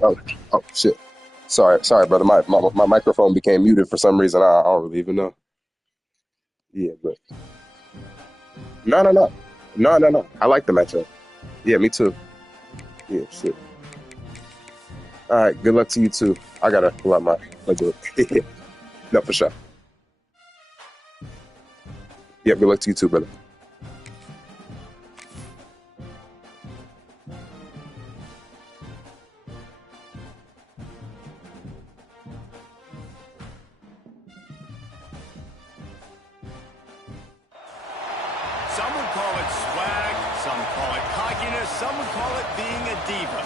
Oh, oh shit. Sorry, brother. My microphone became muted for some reason. I don't really even know. Yeah, but no. I like the matchup. Yeah, me too. Yeah, shit. All right, good luck to you too. I gotta pull out my book. No, for sure. Yeah, good luck to you too, brother. Some would call it swag, some call it cockiness, some would call it being a diva.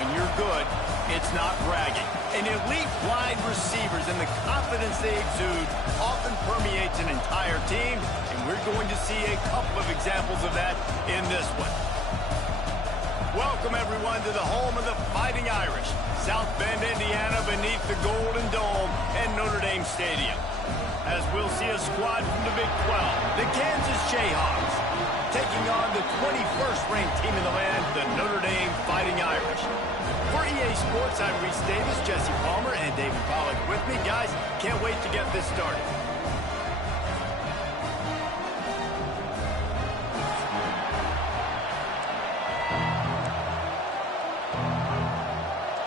When you're good, it's not bragging. And elite wide receivers and the confidence they exude often permeates an entire team, and we're going to see a couple of examples of that in this one. Welcome, everyone, to the home of the Fighting Irish, South Bend, Indiana, beneath the Golden Dome and Notre Dame Stadium. As we'll see a squad from the Big 12, the Kansas Jayhawks, taking on the 21st ranked team in the land, the Notre Dame Fighting Irish. For EA Sports, I'm Reese Davis, Jesse Palmer, and David Pollack with me. Guys, can't wait to get this started.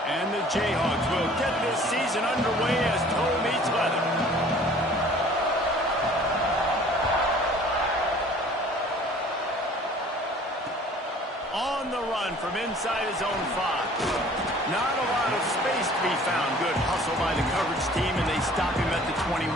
And the Jayhawks will get this season underway as toe meets leather. On the run from inside his own 5. Not a lot of space to be found. Good hustle by the coverage team, and they stop him at the 21.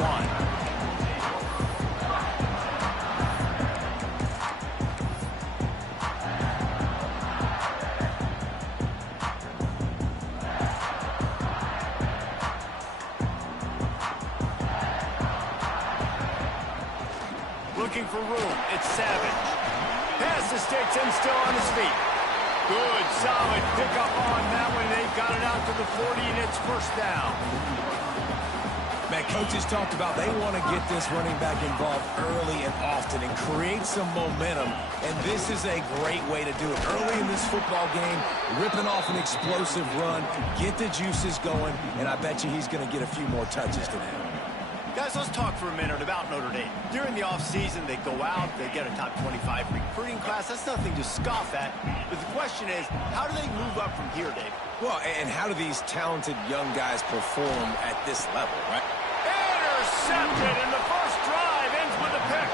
Looking for room. It's Savage. Past the sticks and still on his feet. Good, solid pickup on that one. They've got it out to the 40, and it's first down. Man, coaches talked about they want to get this running back involved early and often and create some momentum, and this is a great way to do it. Early in this football game, ripping off an explosive run, get the juices going, and I bet you he's going to get a few more touches today. Guys, let's talk for a minute about Notre Dame. During the offseason, they go out, they get a top 25 recruiting class. That's nothing to scoff at. But the question is, how do they move up from here, Dave? Well, and how do these talented young guys perform at this level, right? Intercepted, and the first drive ends with a pick.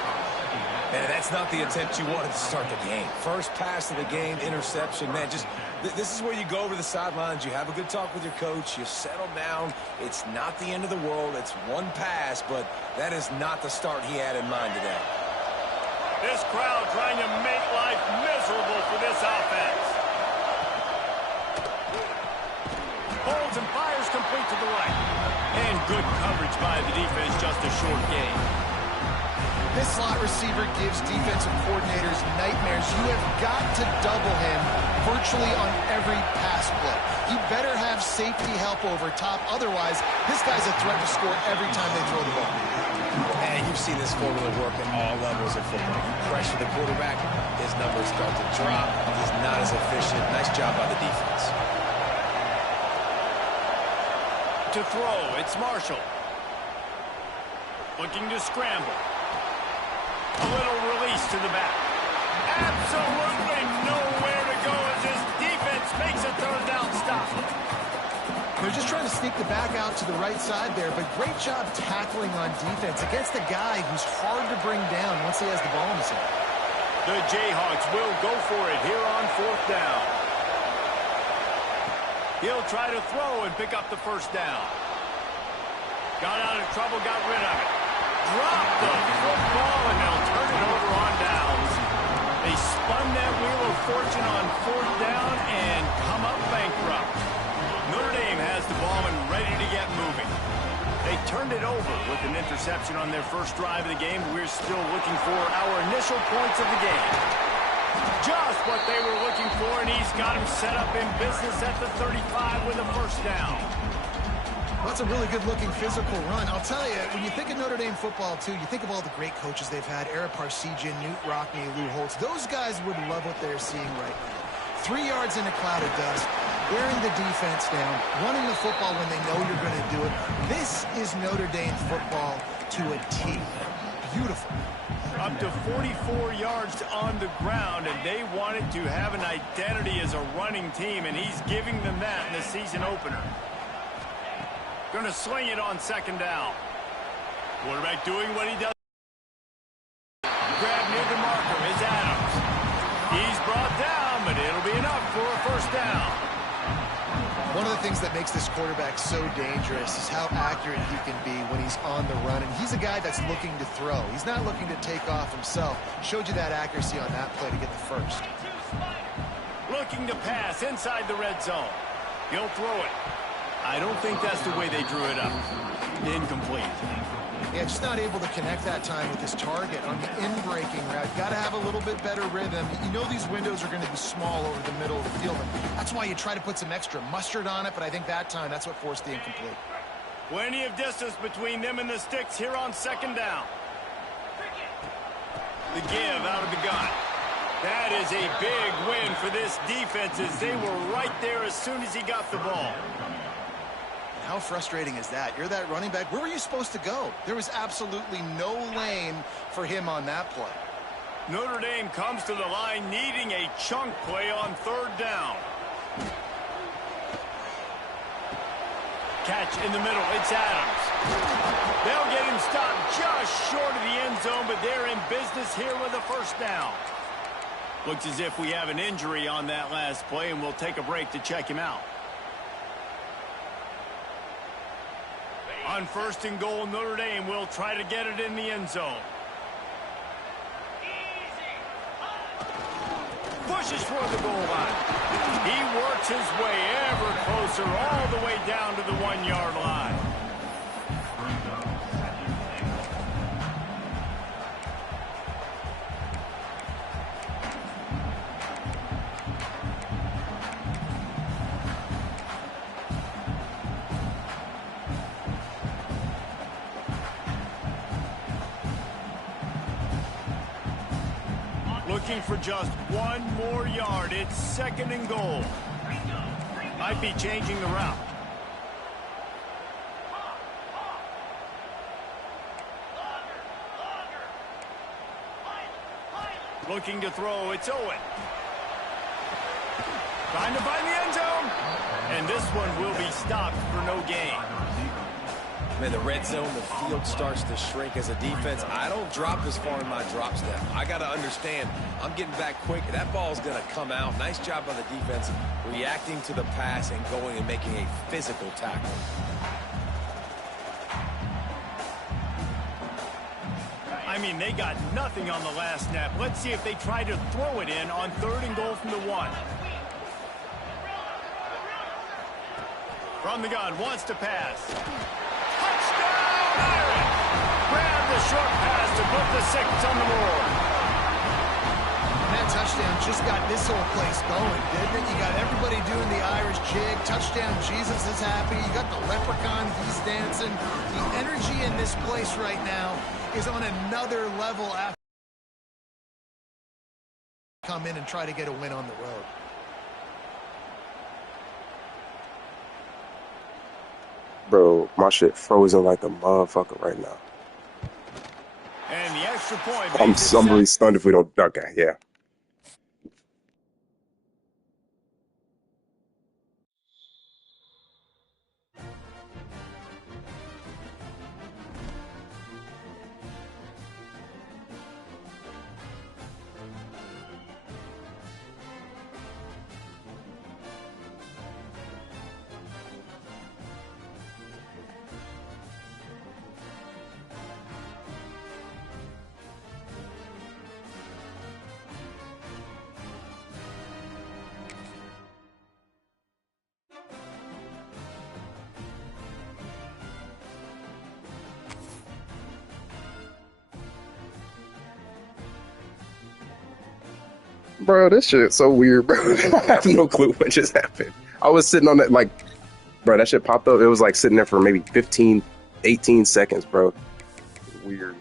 Man, that's not the attempt you wanted to start the game. First pass of the game, interception, man, just this is where you go over the sidelines, you have a good talk with your coach, you settle down. It's not the end of the world. It's one pass, but that is not the start he had in mind today. This crowd trying to make life miserable for this offense. Holds and fires complete to the right. And good coverage by the defense, just a short gain. This slot receiver gives defensive coordinators nightmares. You have got to double him virtually on every pass play. He better have safety help over top. Otherwise, this guy's a threat to score every time they throw the ball. And you've seen this formula work at all levels of football. You pressure the quarterback, his numbers start to drop. He's not as efficient. Nice job by the defense. To throw, it's Marshall. Looking to scramble. A little release to the back. Absolutely nowhere to go as this defense makes a third down stop. They're just trying to sneak the back out to the right side there, but great job tackling on defense against a guy who's hard to bring down once he has the ball in his hand. The Jayhawks will go for it here on fourth down. He'll try to throw and pick up the first down. Got out of trouble, got rid of it. Dropped the football, and they'll turn it over on downs. They spun that wheel of fortune on fourth down and come up bankrupt. Notre Dame has the ball and ready to get moving. They turned it over with an interception on their first drive of the game. We're still looking for our initial points of the game. Just what they were looking for, and he's got him set up in business at the 35 with a first down. Well, that's a really good-looking physical run. I'll tell you, when you think of Notre Dame football, too, you think of all the great coaches they've had, Ara Parseghian, Newt Rockne, Lou Holtz. Those guys would love what they're seeing right now. 3 yards in a cloud of dust. wearing the defense down, running the football when they know you're going to do it. This is Notre Dame football to a T. Beautiful. Up to 44 yards on the ground, and they wanted to have an identity as a running team, and he's giving them that in the season opener. Going to sling it on second down. Quarterback doing what he does. Grab near the marker is Adams. He's brought down, but it'll be enough for a first down. One of the things that makes this quarterback so dangerous is how accurate he can be when he's on the run. And he's a guy that's looking to throw. He's not looking to take off himself. Showed you that accuracy on that play to get the first. Looking to pass inside the red zone. He'll throw it. I don't think that's the way they drew it up. Incomplete. Yeah, just not able to connect that time with his target on the in-breaking route. Got to have a little bit better rhythm. You know these windows are going to be small over the middle of the field, and that's why you try to put some extra mustard on it, but I think that time that's what forced the incomplete. Plenty of distance between them and the sticks here on second down. The give out of the gun. That is a big win for this defense as they were right there as soon as he got the ball. How frustrating is that? You're that running back. Where were you supposed to go? There was absolutely no lane for him on that play. Notre Dame comes to the line needing a chunk play on third down. Catch in the middle. It's Adams. They'll get him stopped just short of the end zone, but they're in business here with a first down. Looks as if we have an injury on that last play, and we'll take a break to check him out. On first and goal, Notre Dame will try to get it in the end zone. Pushes for the goal line. He works his way ever closer all the way down to the 1-yard line. Looking for just one more yard. It's second and goal. Might be changing the route. Looking to throw. It's Owen. Trying to find the end zone. And this one will be stopped for no gain. Man, the red zone, the field starts to shrink as a defense. I don't drop as far in my drop step. I got to understand, I'm getting back quick. That ball's going to come out. Nice job by the defense reacting to the pass and going and making a physical tackle. I mean, they got nothing on the last snap. Let's see if they try to throw it in on third and goal from the 1. From the gun, wants to pass. Touchdown, Irish! Grab the short pass to put the 6 on the board. And that touchdown just got this whole place going, didn't it? You got everybody doing the Irish jig. Touchdown, Jesus is happy. You got the leprechaun, he's dancing. The energy in this place right now is on another level after come in and try to get a win on the road. Bro, my shit frozen like a motherfucker right now. And the extra point. I'm really stunned if we don't. Okay, yeah. Bro, this shit's so weird, bro. I have no clue what just happened. I was sitting on it like, bro, that shit popped up. It was like sitting there for maybe 15, 18 seconds, bro. Weird.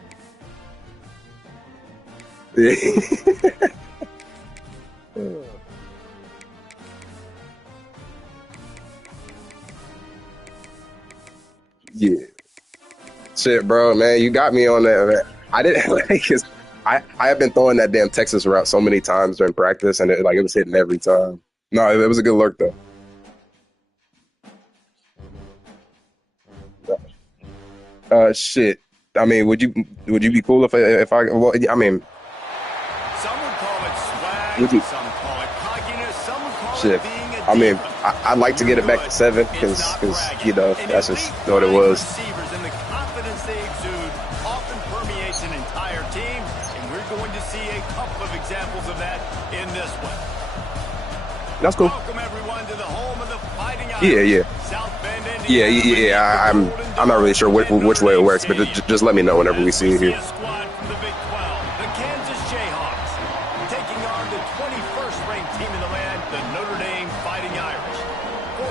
Yeah. Shit, bro, man, you got me on that, man. I didn't like cause I have been throwing that damn Texas route so many times during practice, and it was hitting every time. No, it was a good lurk though. Shit. I mean, would you be cool if I? Well, I mean, Some would call it swag, would you? some call it cockiness, some would call it Shit. being a I mean, diva. I'd like When to you're get it back good, to 7 it's because not bragging. An that's just elite what it wide was. receivers and the confidence they exude often permeates an entire team, and we're going to see a couple of examples of that in this one. That's cool. Welcome everyone to the home of the Fighting Yeah, Irish. yeah, South Bend, yeah, Indiana, yeah. beneath the I'm Golden I'm not really Dome sure at which Notre way it Dame works, but Stadium. just let me know whenever we As see we it see here. a squad from the Big 12, the Kansas Jayhawks, taking on the 21st ranked team in the land, the Notre Dame Fighting Irish.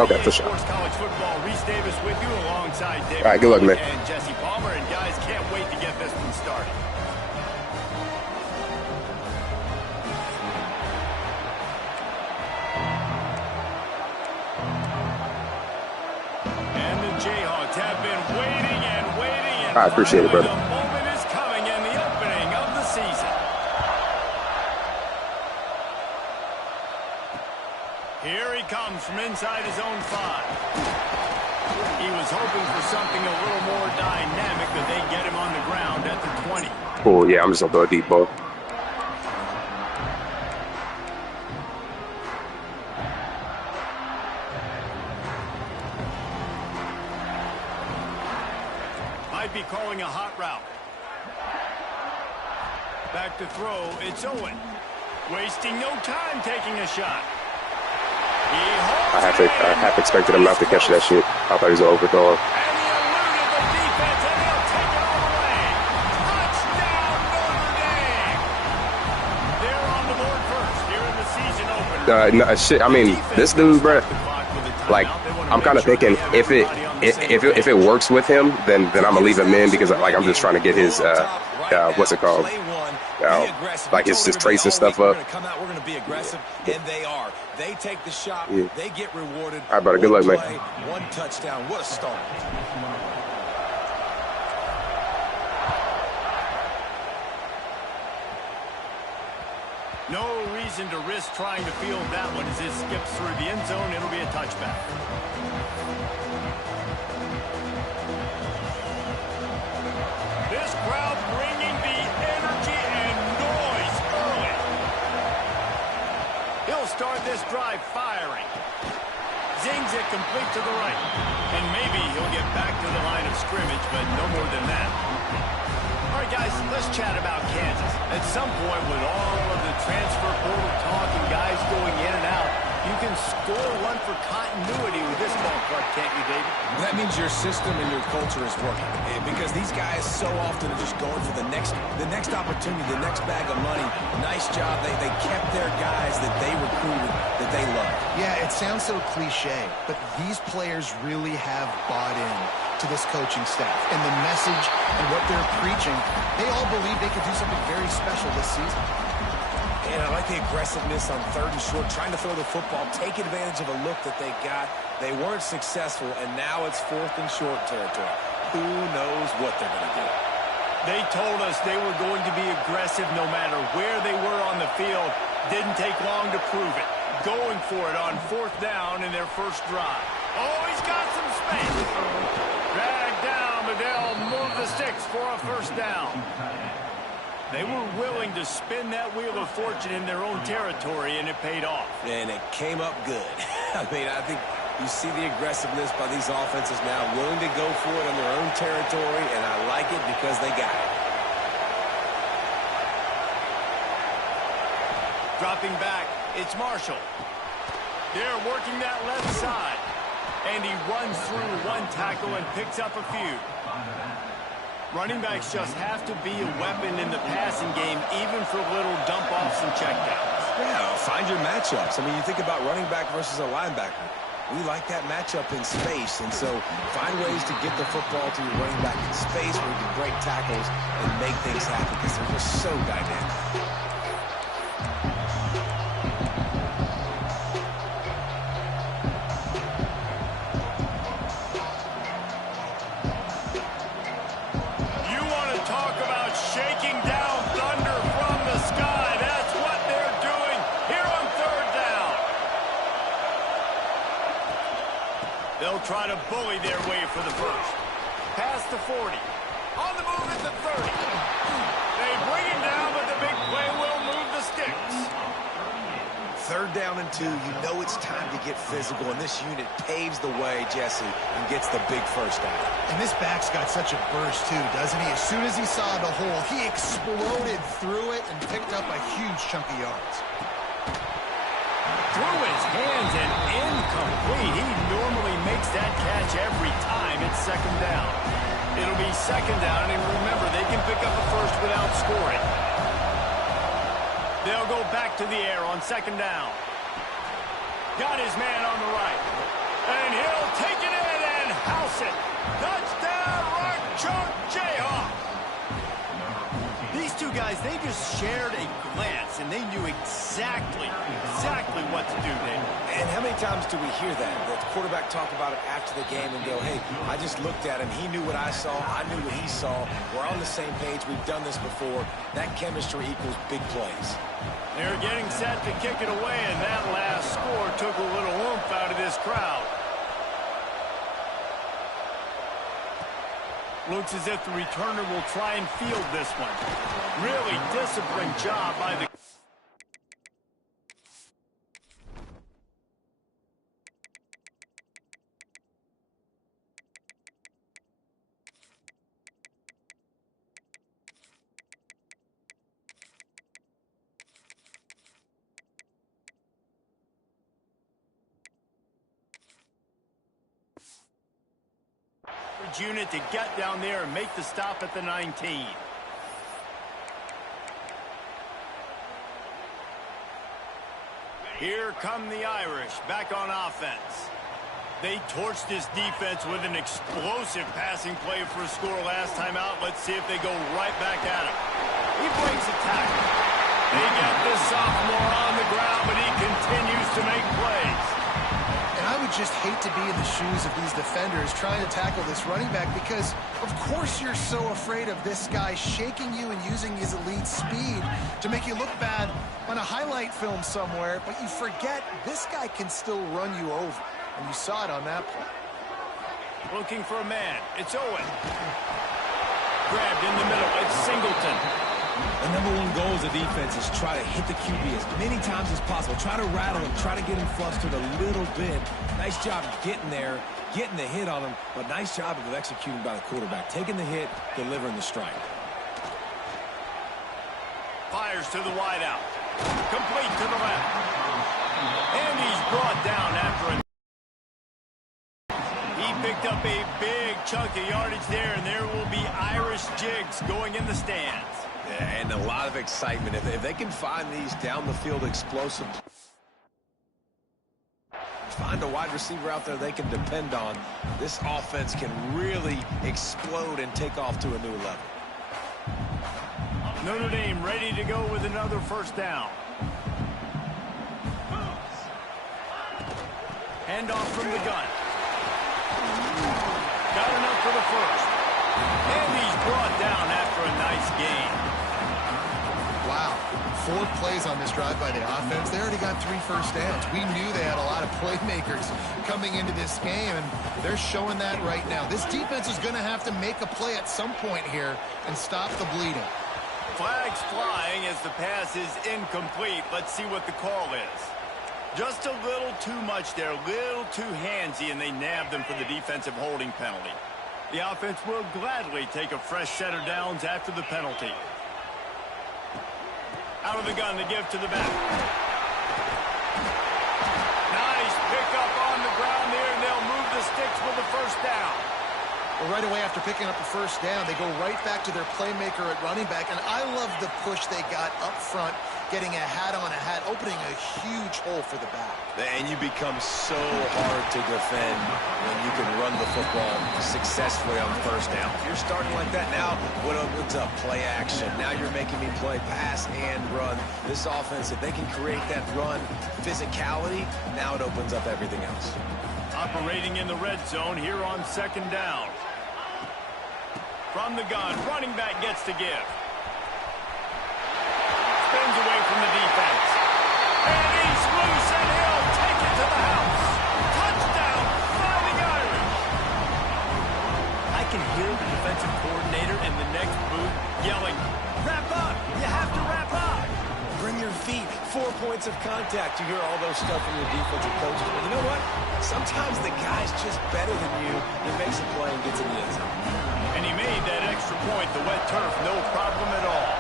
Okay, 48 for sure. Sports College Football, Reese Davis with you alongside David All right, good luck, Rowley man. and Jesse Palmer. And guys, can't wait to get this one started. And the Jayhawks have been waiting and waiting, and I appreciate it, finally brother. the moment is coming in the opening of the season. Here he comes from inside his own 5. He was hoping for something a little more dynamic, but they get him on the ground at the 20. Cool. Yeah, I'm just gonna throw a deep ball. Might be calling a hot route. Back to throw, it's Owen. Wasting no time taking a shot. He holds it in. I half expected him not to catch that shit. I thought he was gonna overthrow him. And he eluded the defense, and he'll take it all the way. Touchdown, Notre Dame. They're on the board first here in the season opener. No, shit. I mean, this dude, bro. Like, I'm kind of thinking if it works with him, then I'm gonna leave him in because like I'm just trying to get his what's it called? Like his trace and stuff up. We're going to be aggressive, and they are. They take the shot. Yeah. They get rewarded. All right, brother. Good luck, man. One touchdown. What a start. No reason to risk trying to field that one as it skips through the end zone. It'll be a touchback. This crowd bringing the energy and noise early. He'll start this drive firing. Zings it complete to the right. And maybe he'll get back to the line of scrimmage, but no more than that. All right, guys, let's chat about Kansas. At some point, with all of the transfer portal talk and guys going in and out, you can score one for continuity with this ballpark, can't you, David? That means your system and your culture is working, because these guys so often are just going for the next opportunity, the next bag of money. Nice job. They kept their guys that they recruited, that they love. Yeah, it sounds so cliche, but these players really have bought in to this coaching staff and the message and what they're preaching. They all believe they could do something very special this season. And I like the aggressiveness on 3rd and short, trying to throw the football, take advantage of a look that they got. They weren't successful, and now it's 4th and short territory. Who knows what they're going to do? They told us they were going to be aggressive no matter where they were on the field. Didn't take long to prove it. Going for it on 4th down in their first drive. Oh, he's got some space. Dragged down, but they'll move the sticks for a first down. They were willing to spin that wheel of fortune in their own territory, and it paid off. And it came up good. I mean, I think you see the aggressiveness by these offenses now, willing to go for it in their own territory, and I like it because they got it. Dropping back, it's Marshall. They're working that left side. And he runs through one tackle and picks up a few. Running backs just have to be a weapon in the passing game, even for little dump-offs and checkdowns. Yeah, find your matchups. I mean, you think about running back versus a linebacker. We like that matchup in space, and so find ways to get the football to your running back in space where you can break tackles and make things happen because they're just so dynamic. talk about shaking down thunder from the sky. That's what they're doing here on third down. They'll try to bully their way for the first. Past the 40. On the move at the 30. They bring him down, but the big play will move the sticks. Third down and 2, you know it's time to get physical, and this unit paves the way, Jesse, and gets the big first down. And this back's got such a burst, too, doesn't he? As soon as he saw the hole, he exploded through it and picked up a huge chunk of yards. Through his hands and incomplete. He normally makes that catch every time. It's second down. It'll be second down, and remember, they can pick up a first without scoring. They'll go back to the air on second down. Got his man on the right. And he'll take it in and house it. Touchdown, Rock Chalk Jayhawk. These two guys, they just shared a glance, and they knew exactly what to do there. And how many times do we hear that? The quarterback talk about it after the game and go, hey, I just looked at him. He knew what I saw. I knew what he saw. We're on the same page. We've done this before. That chemistry equals big plays. They're getting set to kick it away, and that last score took a little oomph out of this crowd. Looks as if the returner will try and field this one. Really disciplined job by the... unit to get down there and make the stop at the 19. Here come the Irish back on offense. They torched this defense with an explosive passing play for a score last time out. Let's see if they go right back at him. He breaks a tackle. They get this sophomore on the ground, but he continues to make plays. And I would just hate to be in the shoes of these defenders trying to tackle this running back because, of course, you're so afraid of this guy shaking you and using his elite speed to make you look bad on a highlight film somewhere, but you forget this guy can still run you over, and you saw it on that play. Looking for a man. It's Owen. Grabbed in the middle. It's Singleton. The #1 goal as a defense is try to hit the QB as many times as possible. Try to rattle him. Try to get him flustered a little bit. Nice job getting there, getting the hit on him, but nice job of executing by the quarterback. Taking the hit, delivering the strike. Fires to the wideout. Complete to the left. And he's brought down after a... He picked up a big chunk of yardage there, and there will be Irish jigs going in the stands. And a lot of excitement. If they can find these down the field explosive, find a wide receiver out there they can depend on, this offense can really explode and take off to a new level. Notre Dame ready to go with another first down. Handoff from the gun. Got enough for the first. And he's brought down after a nice gain. Wow, 4 plays on this drive by the offense. They already got 3 first downs. We knew they had a lot of playmakers coming into this game, and they're showing that right now. This defense is going to have to make a play at some point here and stop the bleeding. Flags flying as the pass is incomplete. Let's see what the call is. Just a little too much there, a little too handsy, and they nabbed them for the defensive holding penalty. The offense will gladly take a fresh set of downs after the penalty. Out of the gun to give to the back. Nice pickup on the ground there, and they'll move the sticks with the first down. Well, right away after picking up the first down, they go right back to their playmaker at running back, and I love the push they got up front, getting a hat on a hat, opening a huge hole for the back. And you become so hard to defend when you can run the football successfully on first down. If you're starting like that now, what opens up? Play action. Now you're making me play pass and run. This offense, if they can create that run physicality, now it opens up everything else. From the gun, running back gets to give. Spins away from the defense. And he's loose, and he'll take it to the house. Touchdown, Fighting Irish. I can hear the defensive coordinator in the next booth yelling, "Wrap up! You have to wrap up!" Bring your feet. 4 points of contact. You hear all those stuff from your defensive coaches. But you know what? Sometimes the guy's just better than you. He makes a play and gets in the end zone. And he made that extra point, the wet turf, no problem at all.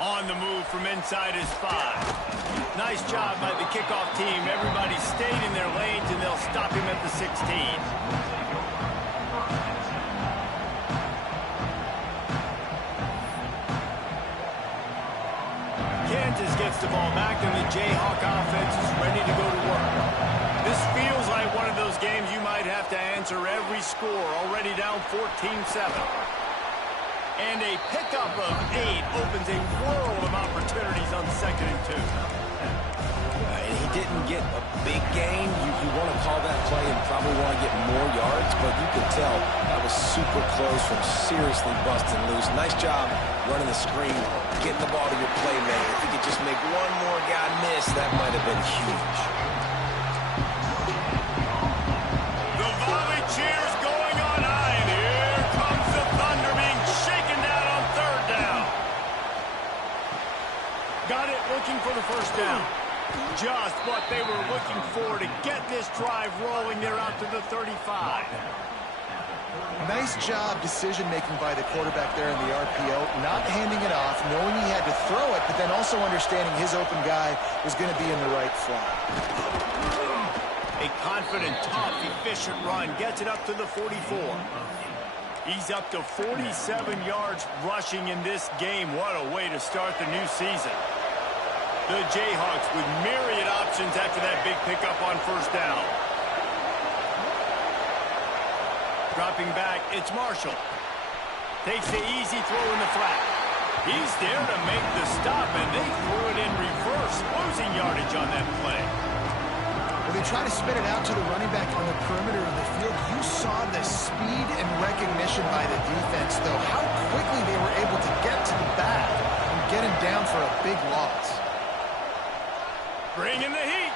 On the move from inside his 5. Nice job by the kickoff team. Everybody stayed in their lanes, and they'll stop him at the 16. Kansas gets the ball back, and the Jayhawk offense is ready to go to work. This feels like one of those games you might have to answer every score, already down 14-7. And a pickup of 8 opens a world of opportunities on 2nd and 2. And he didn't get a big gain. You want to call that play and probably want to get more yards, but you could tell that was super close from seriously busting loose. Nice job running the screen, getting the ball to your playmaker. If you could just make one more guy miss, that might have been huge. The volley cheers going on high, and here comes the Thunder being shaken down on 3rd down. Got it, looking for the 1st down. Just what they were looking for to get this drive rolling. They're out to the 35. Nice job decision-making by the quarterback there in the RPO, not handing it off, knowing he had to throw it, but then also understanding his open guy was going to be in the right slot. A confident, tough, efficient run gets it up to the 44. He's up to 47 yards rushing in this game. What a way to start the new season. The Jayhawks with myriad options after that big pickup on 1st down. Dropping back, it's Marshall. Takes the easy throw in the flat. He's there to make the stop, and they threw it in reverse, losing yardage on that play. When they try to spin it out to the running back on the perimeter of the field, you saw the speed and recognition by the defense, though, how quickly they were able to get to the back and get him down for a big loss. Bringing the heat.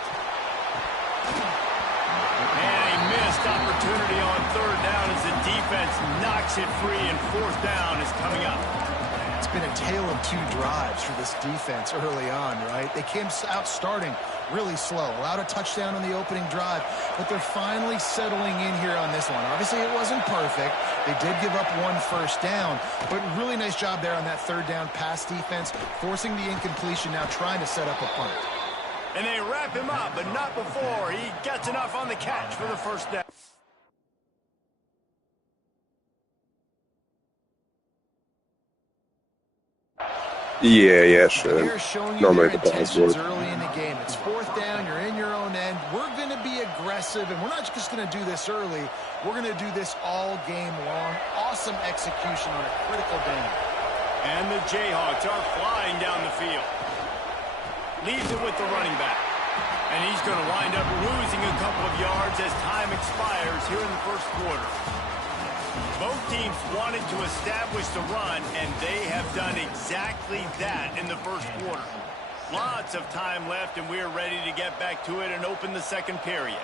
And a missed opportunity on 3rd down as the defense knocks it free, and 4th down is coming up. It's been a tale of 2 drives for this defense early on, right? They came out starting really slow, allowed a touchdown on the opening drive, but they're finally settling in here on this one. Obviously, it wasn't perfect. They did give up 1 first down, but really nice job there on that 3rd down pass defense, forcing the incompletion, now trying to set up a punt. And they wrap him up, but not before he gets enough on the catch for the 1st down. Yeah, sure. They're showing you Normally their the ball's intentions good. early in the game. It's 4th down, you're in your own end. We're going to be aggressive, and we're not just going to do this early. We're going to do this all game long. Awesome execution on a critical down. And the Jayhawks are flying down the field. Leaves it with the running back. And he's going to wind up losing a couple of yards as time expires here in the 1st quarter. Both teams wanted to establish the run, and they have done exactly that in the 1st quarter. Lots of time left, and we're ready to get back to it and open the 2nd period.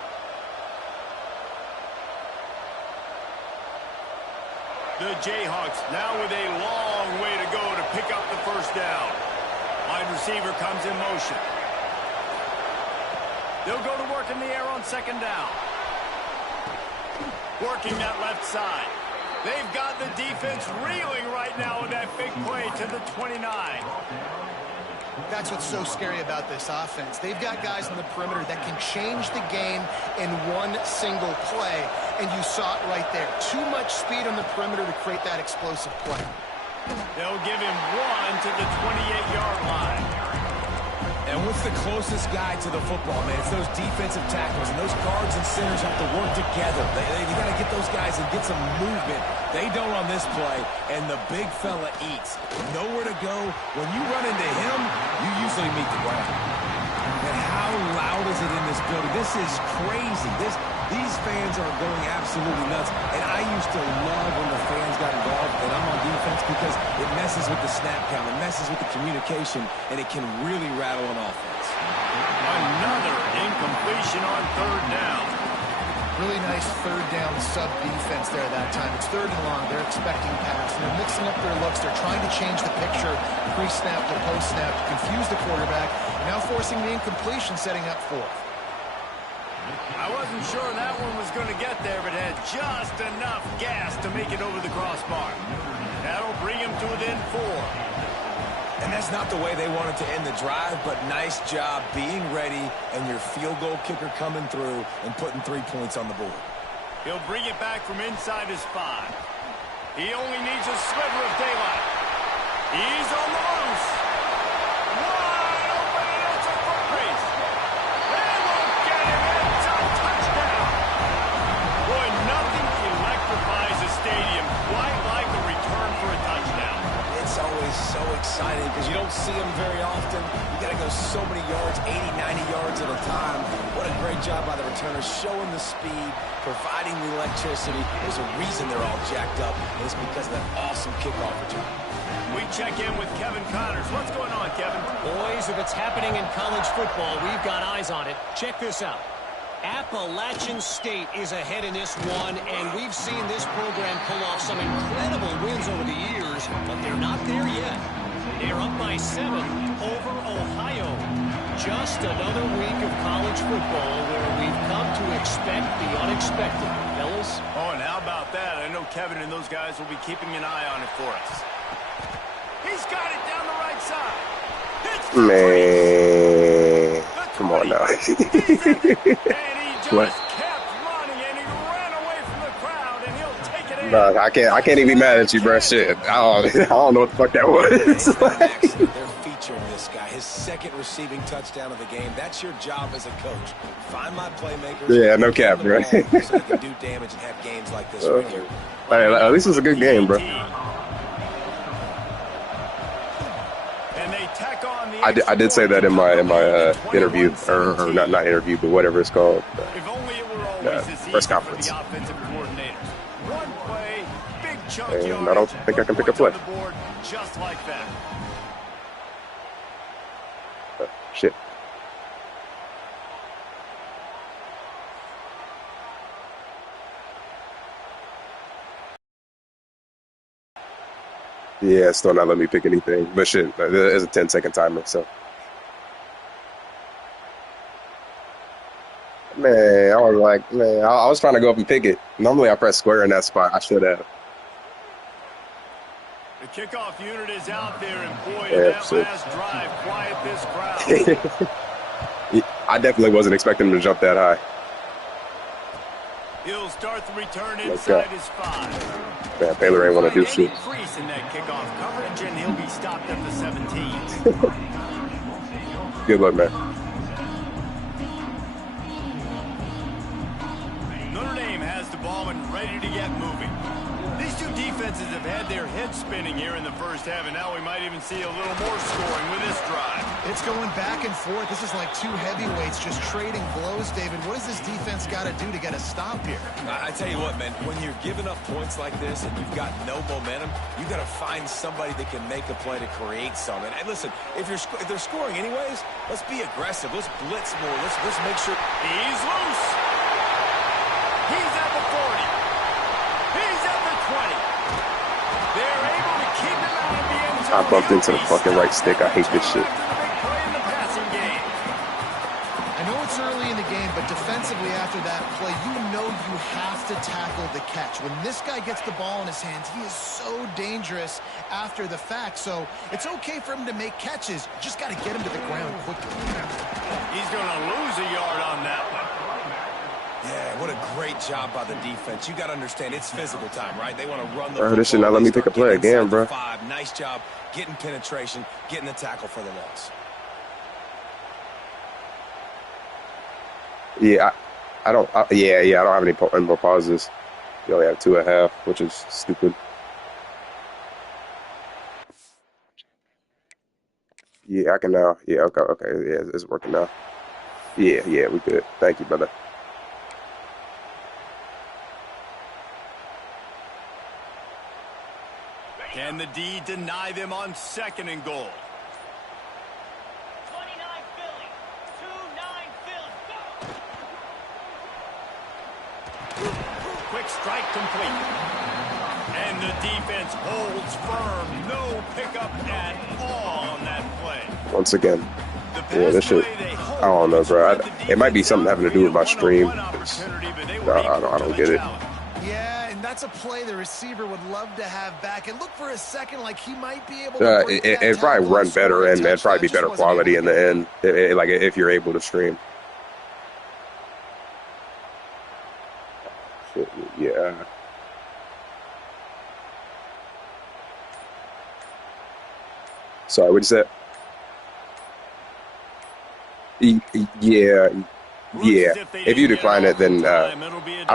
The Jayhawks now with a long way to go to pick up the 1st down. Wide receiver comes in motion. They'll go to work in the air on 2nd down. Working that left side. They've got the defense reeling right now with that big play to the 29. That's what's so scary about this offense. They've got guys on the perimeter that can change the game in one single play, and you saw it right there. Too much speed on the perimeter to create that explosive play. They'll give him 1 to the 28-yard line. And what's the closest guy to the football, man? It's those defensive tackles, and those guards and centers have to work together. They got to get those guys and get some movement. They don't on this play, and the big fella eats. Nowhere to go. When you run into him, you usually meet the ground. And how How loud is it in this building? This is crazy. These fans are going absolutely nuts. And I used to love when the fans got involved, and I'm on defense because it messes with the snap count. It messes with the communication, and it can really rattle an offense. Another incompletion on third down. Really nice third down sub defense there that time. It's third and long. They're expecting pass. And they're mixing up their looks. They're trying to change the picture pre-snap to post-snap to confuse the quarterback. Now forcing the incompletion, setting up fourth. I wasn't sure that one was going to get there, but had just enough gas to make it over the crossbar. That'll bring him to within 4. And that's not the way they wanted to end the drive, but nice job being ready and your field goal kicker coming through and putting 3 points on the board. He'll bring it back from inside his 5. He only needs a sliver of daylight. He's on the loose. Wide open, and it's a foot race. They won't get him. It's a touchdown. Boy, nothing electrifies a stadium quite like a return for a touchdown. It's always so exciting because you don't see them very often. You got to go so many yards, 80, 90 yards at a time. What a great job by the returners, showing the speed, providing the electricity. There's a reason they're all jacked up, and it's because of that awesome kickoff return. We check in with Kevin Connors. What's going on, Kevin? Boys, if it's happening in college football, we've got eyes on it. Check this out. Appalachian State is ahead in this one, and we've seen this program pull off some incredible wins over the years, but they're not there yet. They're up by 7 over Ohio. Just another week of college football where we've come to expect the unexpected. Fellas? Oh, and how about that? I know Kevin and those guys will be keeping an eye on it for us. He's got it down the right side. It's Man, come on now. and he just kept running, and he ran away from the crowd, and he'll take it in. Nah, I can't even be mad at you, bro. Shit, I don't know what the fuck that was. They're featuring this guy, his second receiving touchdown of the game. That's your job as a coach. Find my playmakers. Yeah, no cap, bro. So they can do damage and have games like this right here. Hey, at least it's a good game, bro. I did say that in my interview, or not interview, but whatever it's called, If only it were always this press easy conference. for the offensive coordinators. One play, big chunk And yardage, I don't think I can pick a points play. on the board just like that. Shit. Yeah, it's still not letting me pick anything. But shit, there's a 10-second timer, so. Man, I was like, man, I was trying to go up and pick it. Normally I press square in that spot. I should have. The kickoff unit is out there, and boy, Yeah, that shit. last drive quiet this crowd. I definitely wasn't expecting him to jump that high. He'll start the return Like inside that. his 5. Man, Baylor ain't want to do Any shit. increase in that kickoff coverage, and he'll be stopped at the 17. Good luck, man. Notre Dame has the ball and ready to get moving. These two defenses have had their heads spinning here in the first half, and now we might even see a little more scoring with this drive. It's going back and forth. This is like two heavyweights just trading blows, David. What does this defense got to do to get a stop here? I tell you what, man, when you're giving up points like this and you've got no momentum, you got to find somebody that can make a play to create something. And listen, if they're scoring anyways, let's be aggressive. Let's blitz more. Let's make sure. He's loose. He's at the 40. He's at the 20. They're able to keep him out of the end zone. I bumped into the fucking right stick. I hate this shit. I know it's early in the game, but defensively after that play, you know you have to tackle the catch. When this guy gets the ball in his hands, he is so dangerous after the fact. So it's okay for him to make catches. You just got to get him to the ground quickly. He's going to lose a yard on that one. Yeah, what a great job by the defense. You got to understand, it's physical time, right? They want to run the Bro, this should football. not let me They pick a start play getting again, inside bro. the 5. Nice job getting penetration, getting the tackle for the loss. Yeah, I don't have any more pauses. You only have 2.5, which is stupid. Yeah, I can now. Yeah, okay, yeah, it's working now. Yeah, we good. Thank you, brother. Can the D deny them on 2nd and goal? 29 Philly. 2-9 Philly. Go! Quick strike complete. And the defense holds firm. No pickup at all on that play. Once again. Yeah, this shit. I don't know, bro. It might be something having to do with my stream. I don't get it. Yeah, and that's a play the receiver would love to have back. And look for a second like he might be able to break that It probably tackle run and score better, a and it'd probably be touchdown. better Just wasn't quality able in to the end. Like if you're able to stream. Shit, yeah. Sorry, what'd you say? Yeah. If you decline it, then I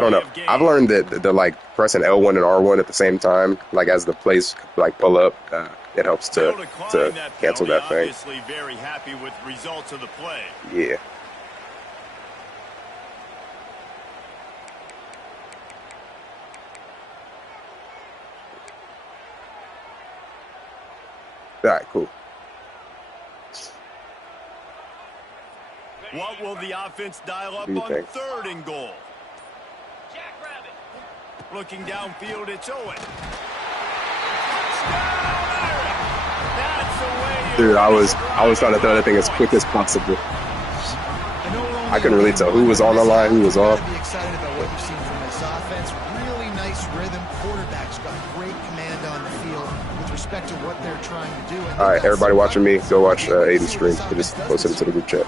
don't know. I've learned that the like pressing L1 and R1 at the same time, like as the plays like pull up, it helps to cancel that thing. Obviously very happy with results of the play. Yeah. All right, cool. What will the offense dial up What do you on think? 3rd and goal? Jackrabbit. Looking downfield, it's Owen. Dude, I was trying to throw that thing as quick as possible. I couldn't really tell who was on the line, who was off. Be excited about what you've seen from this offense. Really nice rhythm. Quarterback's got great command on the field with respect to what they're trying to do. All right, everybody watching me, go watch Aiden's stream. I just posted it to the group chat.